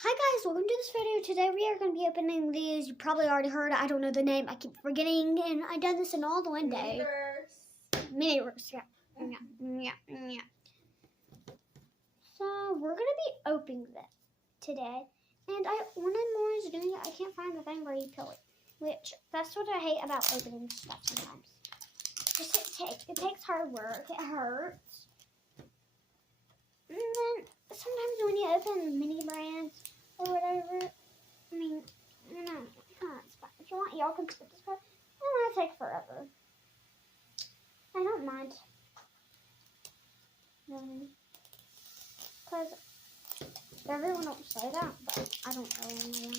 Hi guys, welcome to this video. Today we are going to be opening these. You probably already heard, I don't know the name, I keep forgetting, and I done this in all the one day. Miniverse, yeah. So we're going to be opening that today, and one of more is doing it. I can't find the thing where you peel it, which that's what I hate about opening stuff sometimes. It takes hard work, it hurts. And then sometimes when you open mini brands or whatever, I mean, you know, if you want, y'all can skip this part. It might take forever. I don't mind. Because everyone don't say that, but I don't know.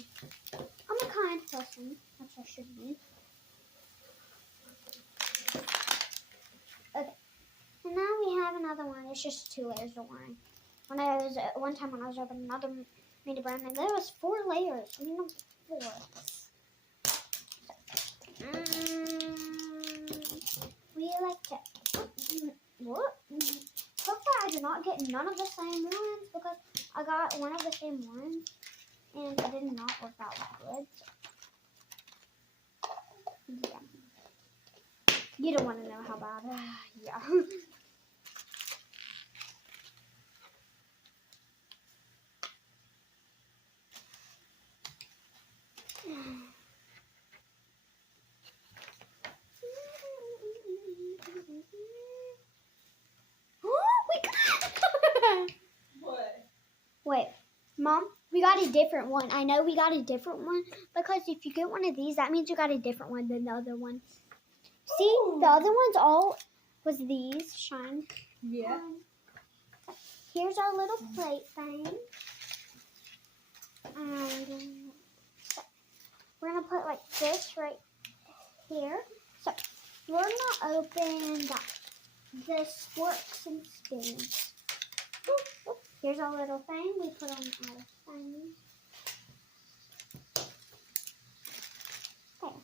I'm a kind person, which I should be. Okay. And now we have another one. It's just 2 layers of one. One time when I was opening another mini brand, and there was 4 layers. I mean, 4. We like to. What? So far, I did not get none of the same ones because I got one of the same ones, and it did not work out good. Yeah. You don't want to know how bad. Yeah. What? Wait, Mom, we got a different one. I know we got a different one because if you get one of these, that means you got a different one than the other one. See, Ooh. the other ones all was these shine. Yeah. Here's our little plate thing. And we're going to put like this right here. So we're going to open the sporks and spins. Here's our little thing. We put on our things. Okay.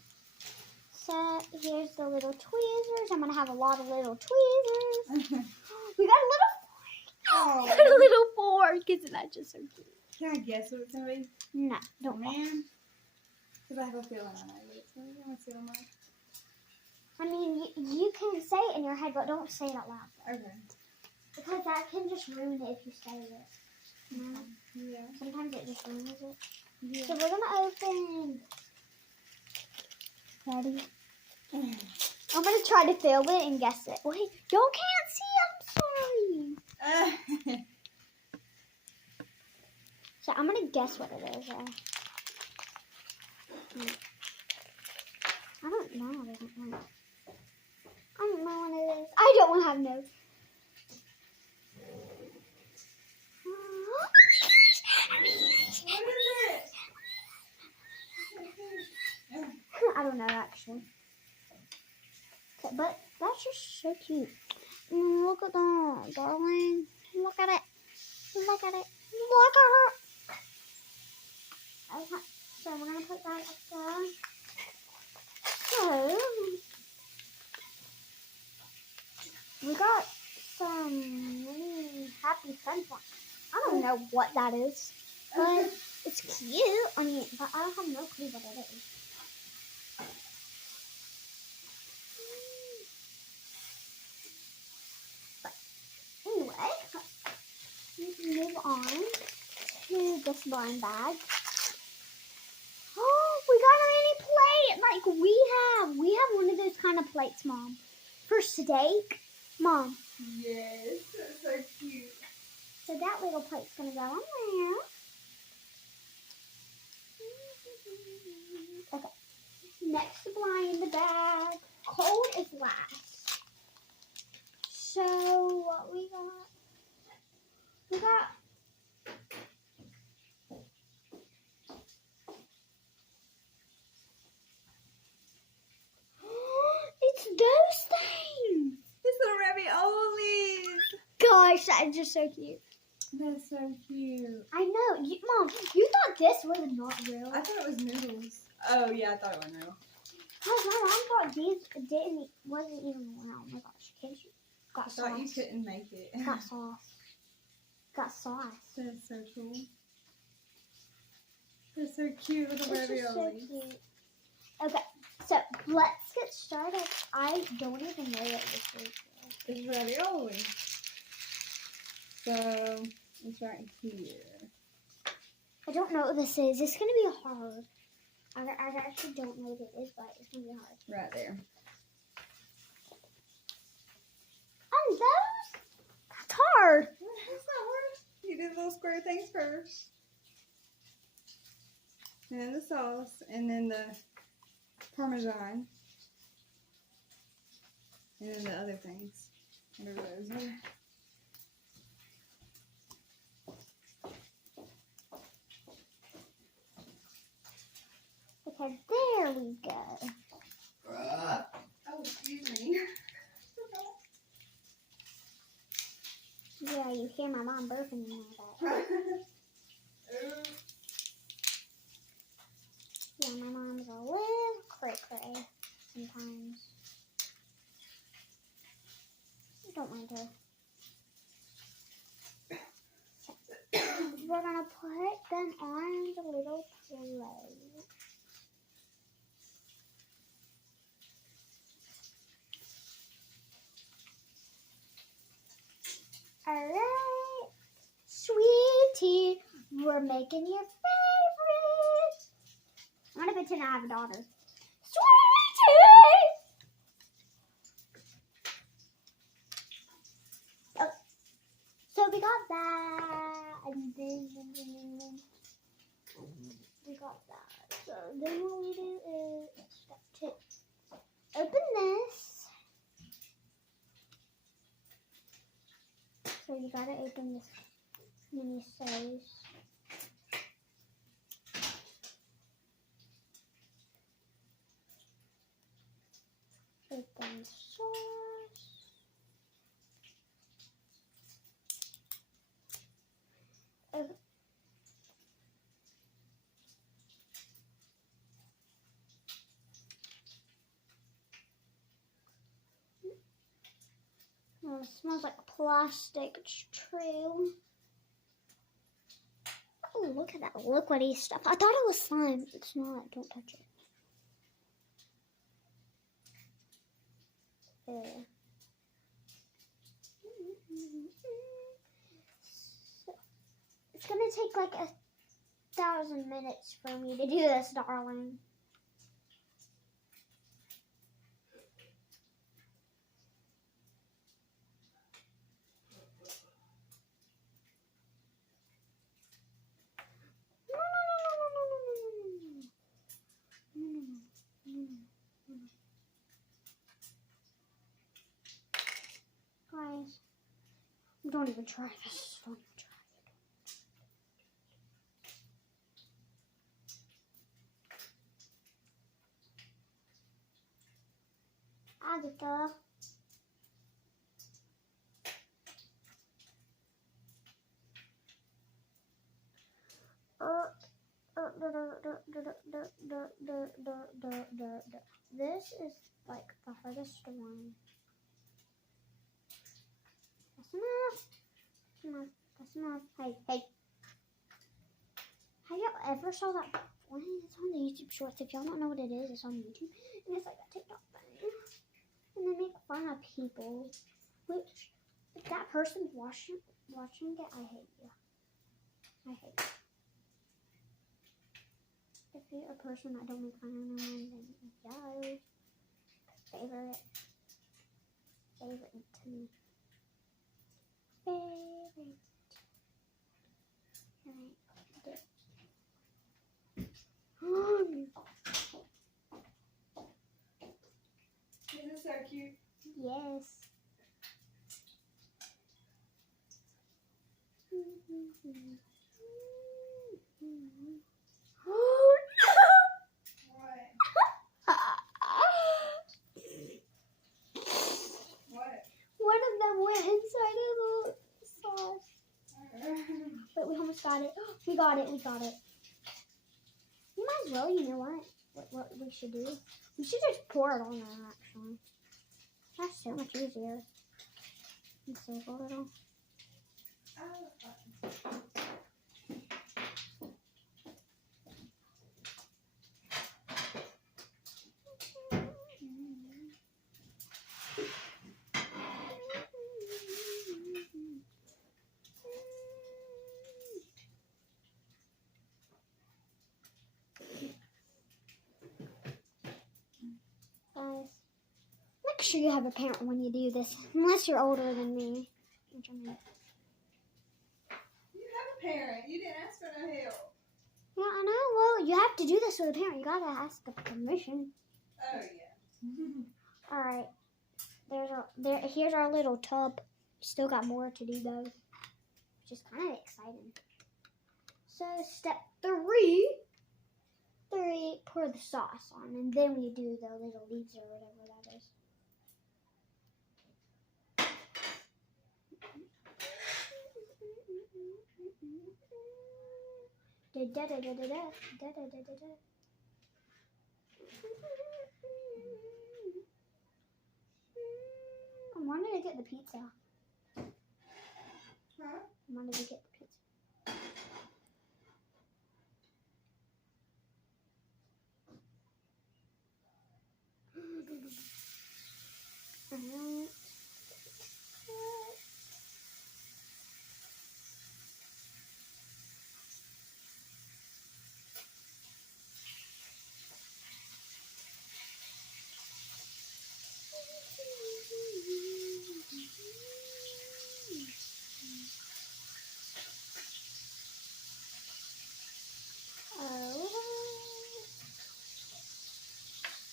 So here's the little tweezers. I'm going to have a lot of little tweezers. We got a little Oh. we got a little fork. Isn't that just so cute? Can I guess what it's going to be? No, don't guess. Man. Because I have a feeling I know what it's going to be. I'm going to see on my... I mean, you can say it in your head, but don't say it out loud. Okay. Because that can just ruin it if you say it. You know? Yeah. Sometimes it just ruins it. Yeah. So we're going to open. Ready? I'm going to try to film it and guess it. Wait, y'all can't see. I'm sorry. So I'm going to guess what it is. I don't know. I don't know what it is. I don't want to have no. I don't know actually. Okay, but that's just so cute. Look at that, darling. Look at it. Look at it. Look at her. Okay, so we're gonna put that up there. So we got some really happy fun ones. I don't know what that is, but it's cute. I mean, but I have no clue what it is. But anyway, let's move on to this blind bag. Oh, we got a mini plate like we have one of those kind of plates, Mom, for steak. Mom. Yes, that's so cute. So that little plate's gonna go on there. Okay. Next blind bag. Cold is last. So what we got? We got it's those things. It's the raviolis. Gosh, that is just so cute. That's so cute. I know. Mom, you thought this was not real. I thought it was noodles. Oh, yeah, I thought it was real. Because my mom thought these wasn't even real. Oh my gosh, can't you? Got I sauce. thought you couldn't make it. Got sauce. Got sauce. That's so cool. so cute, little It's just so ravioli. cute. Okay, so let's get started. I don't even know what this is. It's ravioli. So it's right here. I don't know what this is. It's gonna be hard. I actually don't know what it is, but it's gonna be hard. Right there. And those? That's hard. That's not hard. You do the little square things first. And then the sauce. And then the Parmesan. And then the other things. Whatever those are. Okay, there we go. Oh, excuse me. Yeah, you hear my mom burping in my bed. Yeah, my mom's a little cray-cray sometimes. Don't mind her. We're gonna put them on the little plate. Alright, sweetie, we're making your favorite. I'm gonna pretend I have a daughter. Sweetie! Oh, so we got that, and then we got that. So then what we do is step 2. Open this. So you gotta open this mini size. Open sauce. Oh, it smells like plastic. It's true. Oh, look at that liquidy stuff. I thought it was slime. It's not. Don't touch it. So, it's gonna take like 1,000 minutes for me to do this, darling. Guys, don't even try this. Don't even try it. Agatha. This is like the hardest one. That's enough. That's enough. That's enough. Hey. Have y'all ever saw that one? It's on the YouTube Shorts. If y'all don't know what it is, it's on YouTube. And it's like a TikTok thing. And they make fun of people. Which, if that person's watching it, I hate you. I hate you. If you're a person that don't make fun of them, then yo. Favorite to me. Favorite. Isn't this so cute? Yes. Oh What? One of them went inside of the sauce. But we almost got it. We got it. You might as well, you know what we should do? We should just pour it on there, actually. That's so much easier. And save a little. sure you have a parent when you do this, unless you're older than me. Which I mean. You have a parent. You didn't ask for no help. Yeah, I know. Well, you have to do this with a parent. You gotta ask the permission. Oh yeah. All right. Here's our little tub. Still got more to do though, which is kind of exciting. So step 3, pour the sauce on, and then we do the little leaves or whatever that is. Da da da da da da da da da. I wanted to get the pizza. Huh? I wanted to get the pizza. Alright.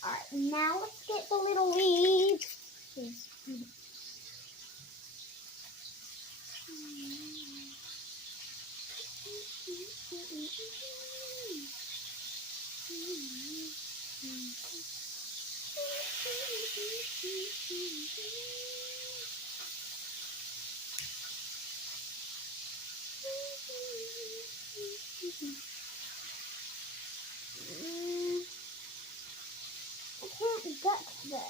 Alright, now let's get the little leaves. I can't get this.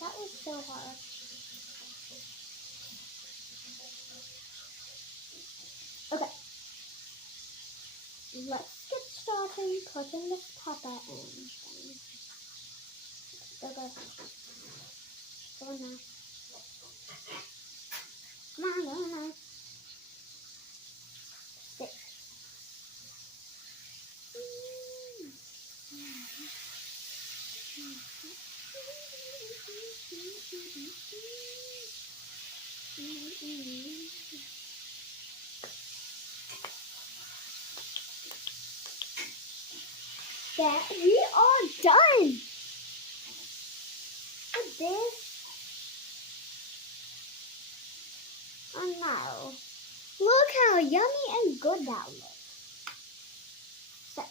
That was so hard. Okay. Let's get started putting this papa in. Go, go. Go in there. Come on, go in there. Stick. That we are done with this. Oh no. Look how yummy and good that looks. So,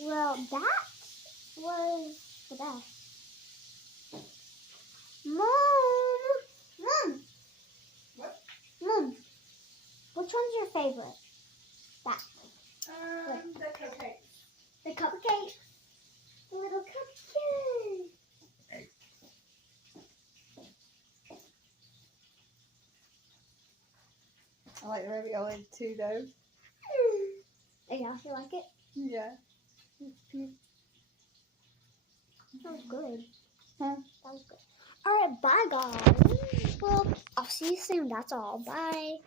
well, that was the best. Mom! What? Mom, which one's your favorite? That. The cupcake. The cupcake. The little cupcake. I like the ravioli too, though. Yeah, you like it? Yeah. That was good. Huh? That was good. Alright, bye guys. Well, I'll see you soon. That's all. Bye.